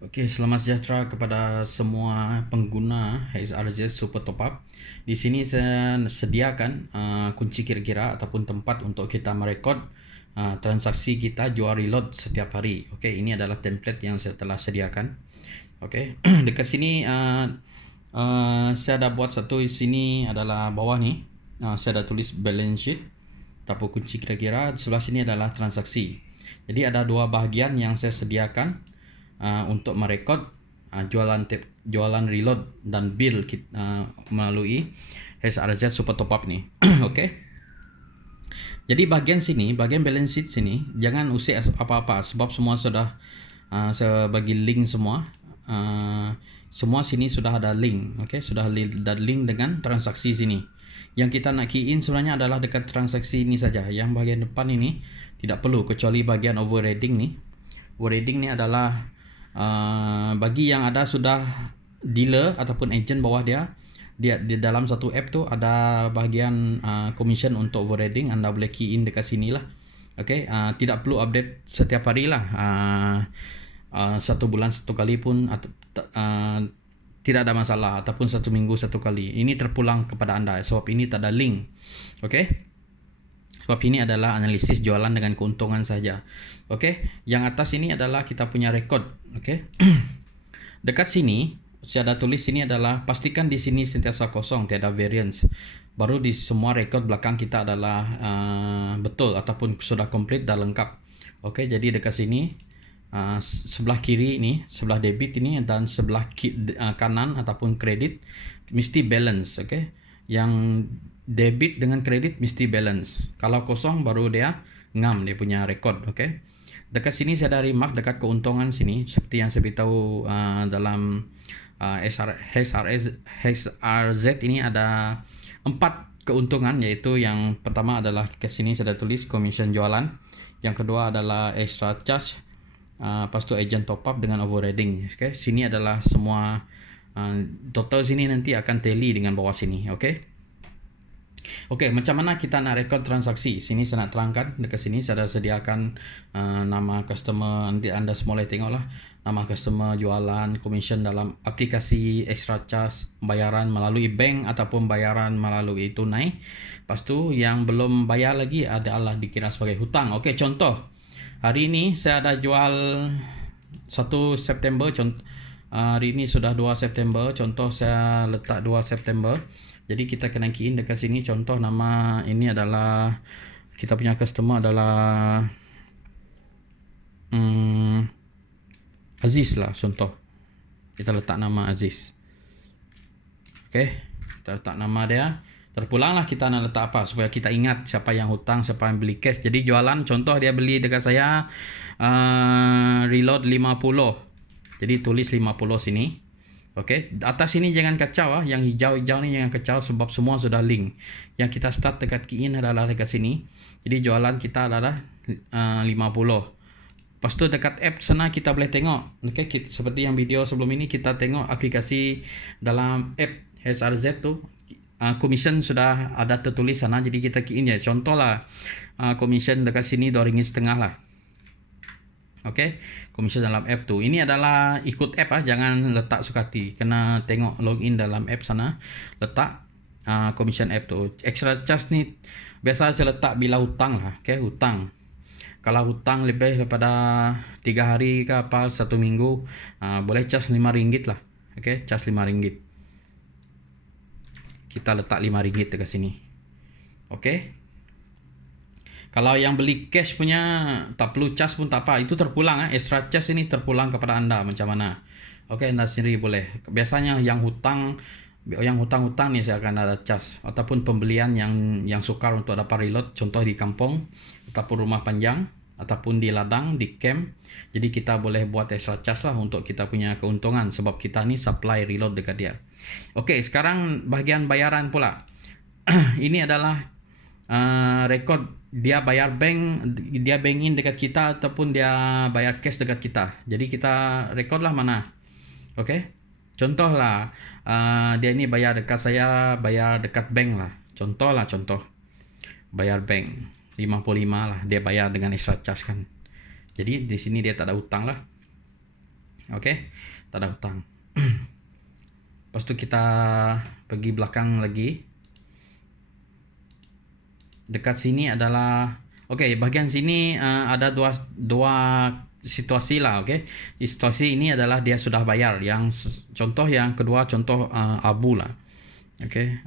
Oke, selamat sejahtera kepada semua pengguna HSRZ Super Top Up. Di sini saya sediakan kunci kira-kira ataupun tempat untuk kita merekod transaksi kita jual reload setiap hari. Oke, ini adalah template yang saya telah sediakan. Oke, dekat sini saya ada buat satu. Di sini adalah bawah ni. Saya ada tulis balance sheet ataupun kunci kira-kira. Sebelah sini adalah transaksi. Jadi ada dua bahagian yang saya sediakan untuk merekod jualan reload dan bill melalui HSRZ Super Top Up ni. Okey. Jadi bahagian sini, bahagian balance sheet sini, jangan usik apa-apa sebab semua sudah saya bagi link semua. Semua sini sudah ada link, okey, sudah ada link dengan transaksi sini. Yang kita nak key in sebenarnya adalah dekat transaksi ini saja. Yang bahagian depan ini tidak perlu, kecuali bahagian overriding ni. Overriding ni adalah bagi yang ada sudah dealer ataupun agent bawah dia di dalam satu app tu ada bahagian commission untuk overriding. Anda boleh key in dekat sini lah. Okay, tidak perlu update setiap hari lah. Satu bulan satu kali pun tidak ada masalah, ataupun satu minggu satu kali. Ini terpulang kepada anda sebab ini tak ada link. Okay, sebab ini adalah analisis jualan dengan keuntungan saja. Okey, yang atas ini adalah kita punya rekod. Okey. Dekat sini saya ada tulis sini adalah pastikan di sini sentiasa kosong, tiada variance. Baru di semua rekod belakang kita adalah betul ataupun sudah komplit dan lengkap. Okey, jadi dekat sini sebelah kiri ini, sebelah debit ini dan sebelah kanan ataupun kredit mesti balance. Okey. Yang debit dengan kredit mesti balance. Kalau kosong baru dia ngam dia punya rekod. Okey. Dekat sini saya ada remark dekat keuntungan sini seperti yang saya beritahu dalam HSRZ ini ada 4 keuntungan, iaitu yang pertama adalah ke sini saya ada tulis commission jualan. Yang kedua adalah extra charge, lepas tu agent top up dengan overriding. Okay. Sini adalah semua total sini nanti akan tally dengan bawah sini. Okay. Okey, macam mana kita nak rekod transaksi? Sini saya nak terangkan. Dekat sini saya dah sediakan nama customer. Nanti anda semua boleh tengoklah nama customer, jualan, commission dalam aplikasi, extra charge, bayaran melalui bank ataupun bayaran melalui tunai. Lepas tu yang belum bayar lagi adalah dikira sebagai hutang. Okey, contoh. Hari ini saya ada jual 1 September. Hari ini sudah 2 September. Contoh saya letak 2 September. Jadi kita kena key in dekat sini. Contoh nama ini adalah kita punya customer adalah Aziz lah contoh. Kita letak nama Aziz. Okay, kita letak nama dia. Terpulanglah kita nak letak apa supaya kita ingat siapa yang hutang, siapa yang beli cash. Jadi jualan, contoh dia beli dekat saya reload 50. Jadi tulis 50 sini. Okey, atas sini jangan kacau yang hijau-hijau ni jangan kacau sebab semua sudah link. Yang kita start dekat key in adalah dekat sini. Jadi jualan kita adalah 50. Lepas tu dekat app sana kita boleh tengok. Okey, seperti yang video sebelum ini kita tengok aplikasi dalam app HSRZ tu. Commission sudah ada tertulis sana, jadi kita key in je. Contohlah commission dekat sini RM2.5 lah. Okey, commission dalam app tu. Ini adalah ikut app jangan letak sukati. Kena tengok login dalam app sana, letak commission app tu. Extra charge ni biasa saya letak bila hutang lah. Okey, hutang. Kalau hutang lebih daripada 3 hari ke apa 1 minggu, boleh charge RM5 lah. Okey, charge RM5. Kita letak RM5 dekat sini. Okey. Kalau yang beli cash punya tak perlu charge pun tak apa. Itu terpulang extra charge ini terpulang kepada anda macam mana. Okey, anda sendiri boleh. Biasanya yang hutang ni saya akan ada charge, ataupun pembelian yang sukar untuk dapat reload, contoh di kampung ataupun rumah panjang ataupun di ladang, di camp. Jadi kita boleh buat extra charge lah untuk kita punya keuntungan sebab kita ni supply reload dekat dia. Okey, sekarang bahagian bayaran pula. Ini adalah rekod dia bayar bank, dia bank in dekat kita ataupun dia bayar cash dekat kita. Jadi kita rekod lah mana. Okey. Contohlah dia ni bayar dekat saya, bayar dekat bank lah. Contoh. Bayar bank 55 lah, dia bayar dengan extra charge kan. Jadi di sini dia tak ada hutang lah. Okey, tak ada hutang. Lepas tu kita pergi belakang lagi. Dekat sini adalah bahagian sini ada dua situasi lah. Situasi ini adalah dia sudah bayar. Contoh yang kedua, contoh Abu lah.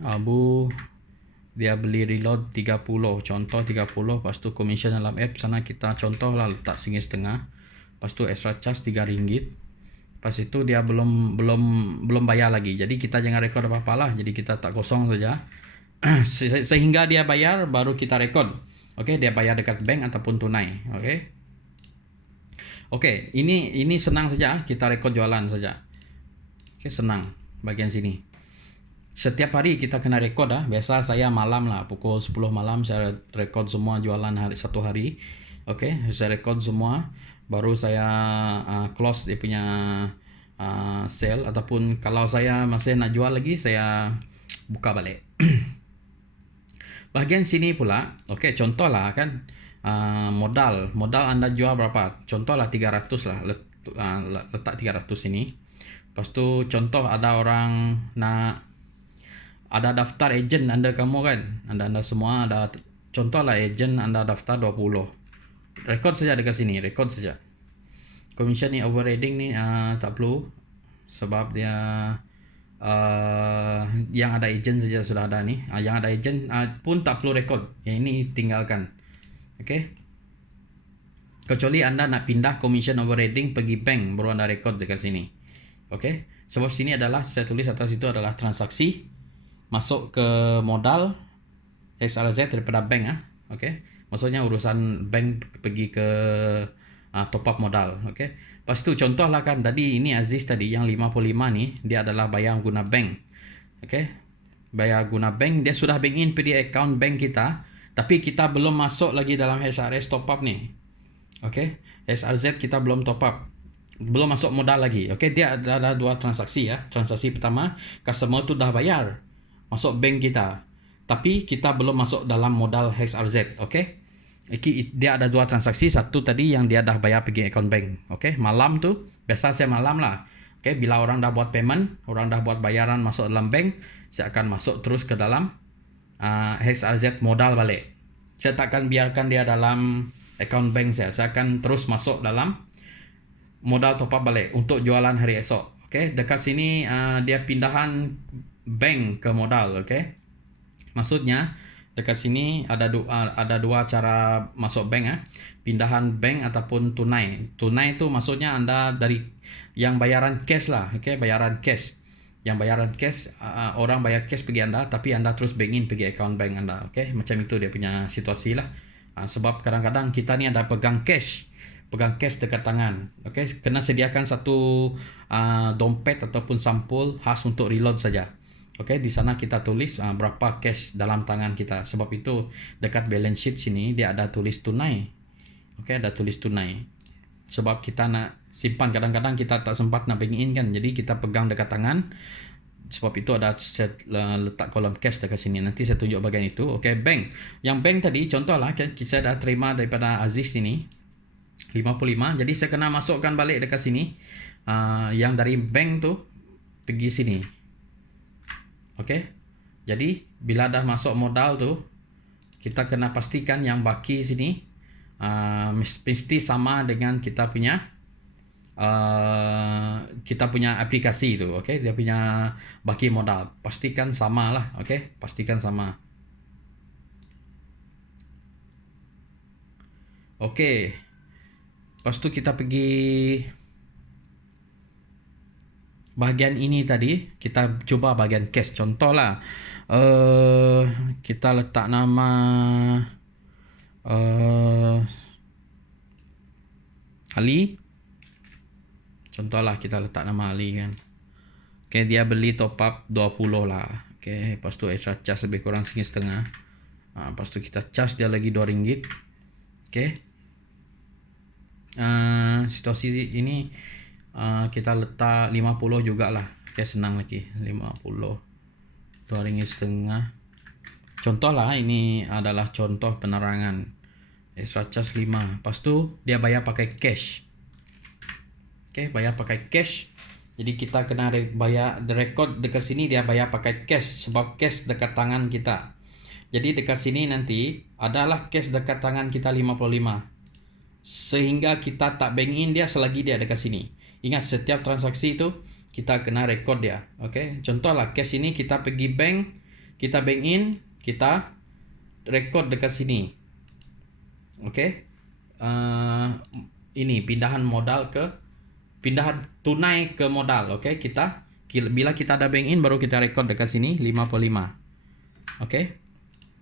Abu dia beli reload 30, contoh 30, lepas tu commission dalam app sana kita contoh lah letak RM1.5. Lepas tu extra charge RM3. Lepas itu dia belum bayar lagi. Jadi kita jangan rekod apa-apa lah. Jadi kita tak kosong saja. Sehingga dia bayar baru kita rekod. Dia bayar dekat bank ataupun tunai. Ini senang saja, kita rekod jualan saja. Senang bagian sini. Setiap hari kita kena rekod Biasa saya malam lah, pukul 10 malam saya rekod semua jualan satu hari. Saya rekod semua, baru saya close dia punya sale, ataupun kalau saya masih nak jual lagi saya buka balik. Bahagian sini pula, contoh lah kan, modal anda jual berapa? Contoh lah 300 lah, letak 300 ini. Lepas tu contoh ada orang ada daftar ejen anda kamu kan, anda semua ada, contoh lah ejen anda daftar 20. Rekod saja dekat sini, rekod saja. Commission ni overriding ni tak perlu, sebab dia yang ada ejen saja sudah ada ni. Yang ada ejen pun tak perlu rekod. Yang ini tinggalkan. Kecuali anda nak pindah commission overriding pergi bank, baru anda rekod dekat sini. Sebab sini adalah saya tulis atas itu adalah transaksi masuk ke modal XRZ daripada bank maksudnya urusan bank pergi ke top up modal. Lepas tu contoh lah kan, tadi ini Aziz tadi yang 55 ni dia adalah bayar guna bank. Bayar guna bank, dia sudah bank in pergi account bank kita, tapi kita belum masuk lagi dalam HSRS top up ni. SRZ kita belum top up, belum masuk modal lagi. Dia ada dua transaksi Transaksi pertama, customer tu dah bayar masuk bank kita, tapi kita belum masuk dalam modal HSRZ. Dia ada dua transaksi. Satu tadi yang dia dah bayar pergi account bank. Malam tu, biasa saya malam lah. Bila orang dah buat payment, orang dah buat bayaran masuk dalam bank, saya akan masuk terus ke dalam HSRZ modal balik. Saya tak akan biarkan dia dalam account bank saya akan terus masuk dalam modal top up balik untuk jualan hari esok. Dekat sini dia pindahan bank ke modal. Maksudnya dekat sini ada dua cara masuk bank pindahan bank ataupun tunai. Tunai itu maksudnya anda dari yang bayaran cash lah. Bayaran cash. Yang bayaran cash, orang bayar cash pergi anda, tapi anda terus bank in pergi account bank anda. Macam itu dia punya situasi lah. Sebab kadang-kadang kita ni ada pegang cash dekat tangan. Kena sediakan satu dompet ataupun sampul khas untuk reload saja. Di sana kita tulis berapa cash dalam tangan kita. Sebab itu dekat balance sheet sini dia ada tulis tunai. Ada tulis tunai. Sebab kita nak simpan, kadang-kadang kita tak sempat nak bank in kan. Jadi kita pegang dekat tangan. Sebab itu ada set letak kolom cash dekat sini. Nanti saya tunjuk bagian itu. Bank. Yang bank tadi contohlah kan saya dah terima daripada Aziz ini 55. Jadi saya kena masukkan balik dekat sini. Yang dari bank tu pergi sini. Jadi bila dah masuk modal tu, kita kena pastikan yang baki sini mesti sama dengan kita punya aplikasi tu. Dia punya baki modal pastikan sama lah. Pastikan sama. Lepas tu kita pergi bahagian ini tadi, kita coba bahagian cash. Contoh lah, kita letak nama Ali. Contoh lah kita letak nama Ali kan. Dia beli top up 20 lah. Lepas tu extra charge lebih kurang RM1.5. Lepas tu kita charge dia lagi RM2. Situasi ini kita letak 50 jugalah. Senang lagi 50 RM2.5. Contoh lah, ini adalah contoh penerangan. Extra charge 5. Lepas tu dia bayar pakai cash. Okay, bayar pakai cash. Jadi kita kena bayar record dekat sini, dia bayar pakai cash sebab cash dekat tangan kita. Jadi dekat sini nanti adalah cash dekat tangan kita 55. Sehingga kita tak bank in dia selagi dia dekat sini. Ingat, setiap transaksi itu kita kena record dia. Okay, contohlah cash ini kita pergi bank, kita bank in, kita record dekat sini. Okay, ini pindahan tunai ke modal. Okay, bila kita ada bank in baru kita record dekat sini 55. Okay,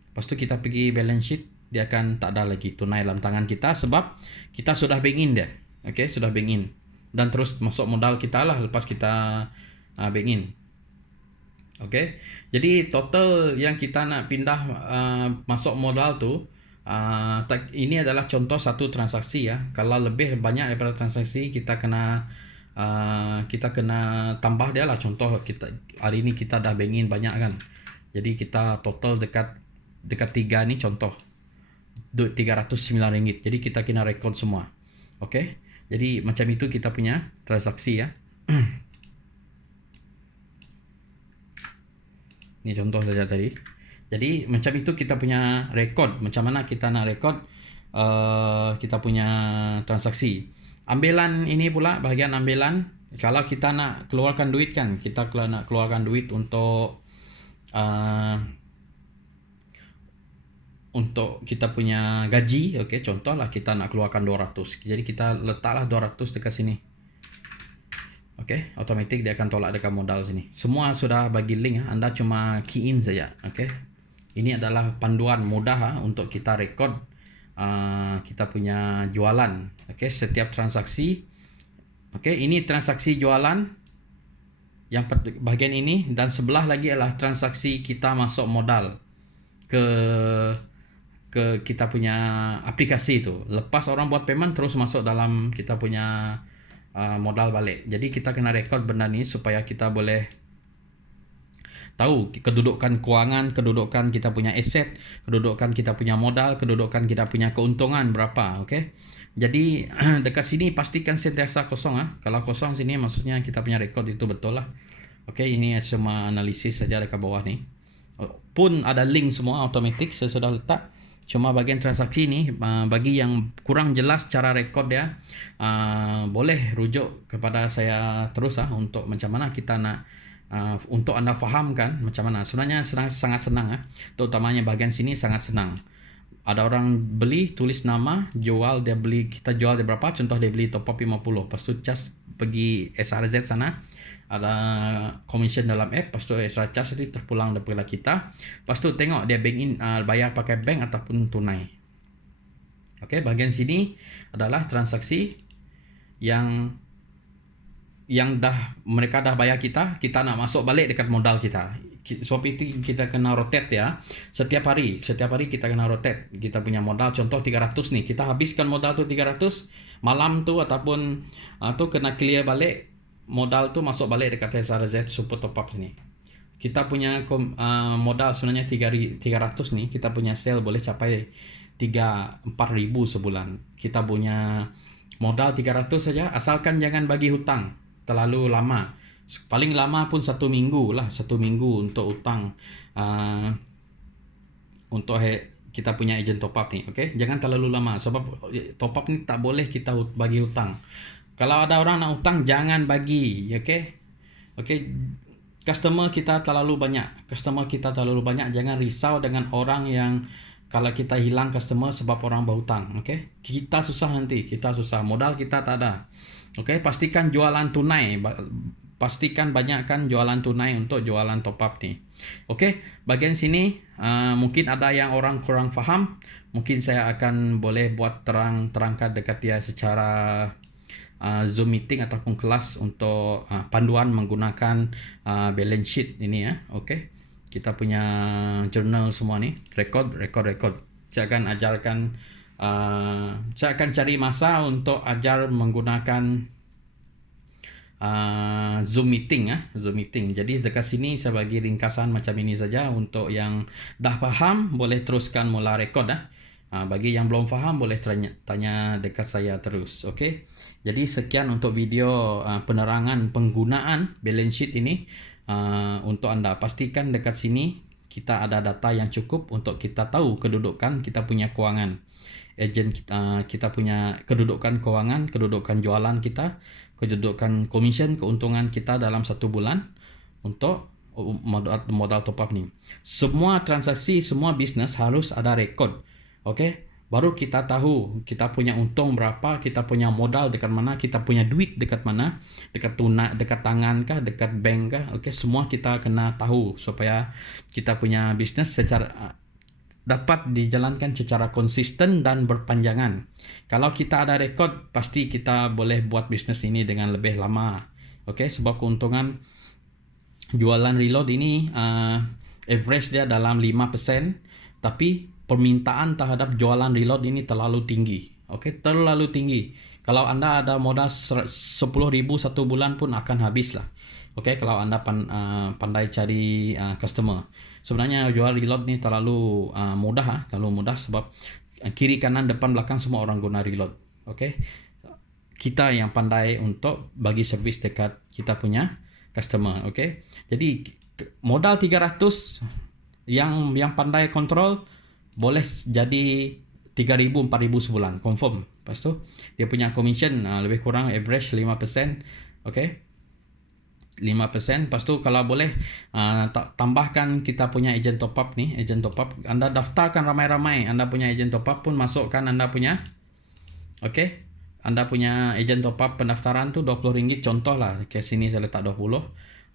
lepas tu kita pergi balance sheet, dia akan tak ada lagi tunai dalam tangan kita sebab kita sudah bank in dia. Okay, sudah bank in dan terus masuk modal kita lah lepas kita bank in. Okay, jadi total yang kita nak pindah masuk modal tu, ini adalah contoh satu transaksi ya. Kalau lebih banyak daripada transaksi kita kena tambah dia lah. Contoh kita hari ini kita dah bank in banyak kan, jadi kita total dekat 3 ni contoh duit RM309, jadi kita kena record semua. Okay, jadi macam itu kita punya transaksi ya. Ini contoh saja tadi. Jadi macam itu kita punya record. Macam mana kita nak record kita punya transaksi. Ambilan ini pula, bahagian ambilan. Kalau kita nak keluarkan duit kan, kita nak keluarkan duit untuk kita punya gaji. Okay, contohlah kita nak keluarkan 200. Jadi kita letaklah 200 dekat sini. Okay, automatik dia akan tolak dekat modal sini. Semua sudah bagi link ya. Anda cuma key in saja. Okay, ini adalah panduan mudah untuk kita record kita punya jualan. Okay, setiap transaksi. Okay, ini transaksi jualan yang bahagian ini, dan sebelah lagi adalah transaksi kita masuk modal ke kita punya aplikasi itu. Lepas orang buat payment terus masuk dalam kita punya modal balik. Jadi kita kena record benda ni supaya kita boleh tahu kedudukan kewangan, kedudukan kita punya aset, kedudukan kita punya modal, kedudukan kita punya keuntungan berapa. Okay, jadi dekat sini pastikan sentiasa kosong. Kalau kosong sini maksudnya kita punya record itu betul lah. Okay, ini cuma analisis saja dekat bawah ni. Pun ada link semua automatik saya sudah letak. Cuma bagian transaksi ni bagi yang kurang jelas cara rekod dia, boleh rujuk kepada saya terus untuk macam mana kita nak untuk anda fahamkan macam mana. Sebenarnya sangat senang terutamanya bagian sini sangat senang. Ada orang beli, tulis nama, jual, dia beli, kita jual dia berapa, contoh dia beli top up 50, lepas tu just pergi SRZ sana, ada commission dalam app, lepas tu extra charge itu terpulang daripada kita. Lepas tu tengok dia bank in, bayar pakai bank ataupun tunai. Okay, bahagian sini adalah transaksi yang mereka dah bayar kita nak masuk balik dekat modal kita. Sebab itu kita kena rotate ya. Setiap hari kita kena rotate kita punya modal. Contoh 300 nih, kita habiskan modal tu 300 malam tu ataupun tu kena clear balik modal tu, masuk balik dekat SRZ Super Top Up ni. Kita punya modal sebenarnya 300 nih, kita punya sale boleh capai 3-4 ribu sebulan. Kita punya modal 300 saja, asalkan jangan bagi hutang terlalu lama. Paling lama pun 1 minggu lah, 1 minggu untuk hutang untuk kita punya agent top up ni. Okay, jangan terlalu lama sebab top up ni tak boleh kita bagi hutang. Kalau ada orang nak hutang, jangan bagi. Okay, customer kita terlalu banyak, jangan risau dengan orang yang kalau kita hilang customer sebab orang berhutang. Okay, kita susah nanti, modal kita tak ada. Okay, pastikan jualan tunai, pastikan banyakkan jualan tunai untuk jualan top up ni. Okay, bagian sini mungkin ada yang orang kurang faham, mungkin saya akan boleh buat terangkan dekat dia secara Zoom meeting ataupun kelas untuk panduan menggunakan balance sheet ini ya. Okay, kita punya journal semua ni, record. Saya akan ajarkan, saya akan cari masa untuk ajar menggunakan Zoom meeting. Jadi dekat sini saya bagi ringkasan macam ini saja. Untuk yang dah faham boleh teruskan mula record. Bagi yang belum faham boleh tanya dekat saya terus. Okay, Jadi sekian untuk video penerangan penggunaan balance sheet ini untuk Anda. Pastikan dekat sini kita ada data yang cukup untuk kita tahu kedudukan kita punya keuangan. Kita punya kedudukan keuangan, kedudukan jualan kita, kedudukan komisen, keuntungan kita dalam satu bulan untuk modal top up ni. Semua transaksi, semua bisnes harus ada rekod. Okay? Baru kita tahu kita punya untung berapa, kita punya modal dekat mana, kita punya duit dekat mana, dekat tunai, dekat tangan kah, dekat bank kah. Okay? Semua kita kena tahu supaya kita punya bisnes secara dapat dijalankan secara konsisten dan berpanjangan. Kalau kita ada rekod, pasti kita boleh buat bisnes ini dengan lebih lama. Okay? Sebab keuntungan jualan reload ini average dia dalam 5%, tapi permintaan terhadap jualan reload ini terlalu tinggi. Okay? Terlalu tinggi. Kalau Anda ada modal 10,000 satu bulan pun akan habis lah. Okay? Kalau Anda pandai cari customer. Sebenarnya jual reload ni terlalu mudah, terlalu mudah sebab kiri kanan depan belakang semua orang guna reload. Okay? Kita yang pandai untuk bagi servis dekat kita punya customer. Okay? Jadi modal 300 yang pandai kontrol boleh jadi 3,000 4,000 sebulan confirm. Lepas tu dia punya commission lebih kurang average 5%. Okay? 5%. Lepas tu kalau boleh tambahkan kita punya agent top up ni, agent top up Anda daftarkan ramai-ramai Anda punya agent top up pun masukkan Anda punya. Okay? Anda punya agent top up pendaftaran tu RM20 contoh lah. Ke sini saya letak 20.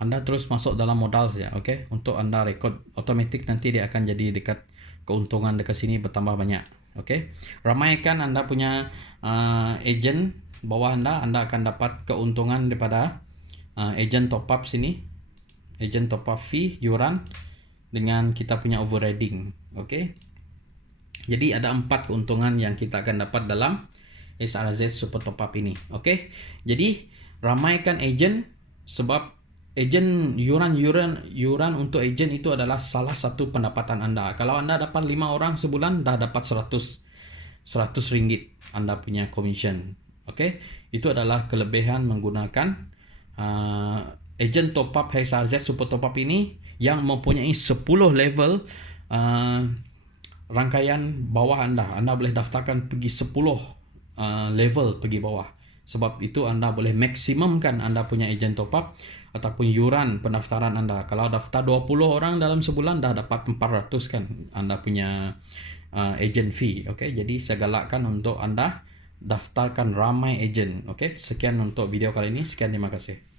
Anda terus masuk dalam modal saja. Okay? Untuk Anda rekod otomatik nanti dia akan jadi dekat keuntungan dekat sini bertambah banyak. Okay? Ramaikan Anda punya agent bawah Anda akan dapat keuntungan daripada agent top up sini, agent top up fee, yuran dengan kita punya overriding. Okay? Jadi ada 4 keuntungan yang kita akan dapat dalam SRZ Super Top Up ini. Okay? Jadi ramaikan agent sebab agent yuran untuk agent itu adalah salah satu pendapatan Anda. Kalau Anda dapat 5 orang sebulan dah dapat 100 ringgit Anda punya commission. Okay? Itu adalah kelebihan menggunakan agent top up SRZ Super Top Up ini yang mempunyai 10 level rangkaian bawah Anda boleh daftarkan pergi 10 level pergi bawah. Sebab itu Anda boleh maksimumkan Anda punya agent top up ataupun yuran pendaftaran Anda. Kalau daftar 20 orang dalam sebulan dah dapat 400 kan Anda punya agent fee. Okay? Jadi saya galakkan untuk Anda daftarkan ramai agent. Okay? Sekian untuk video kali ini. Sekian, terima kasih.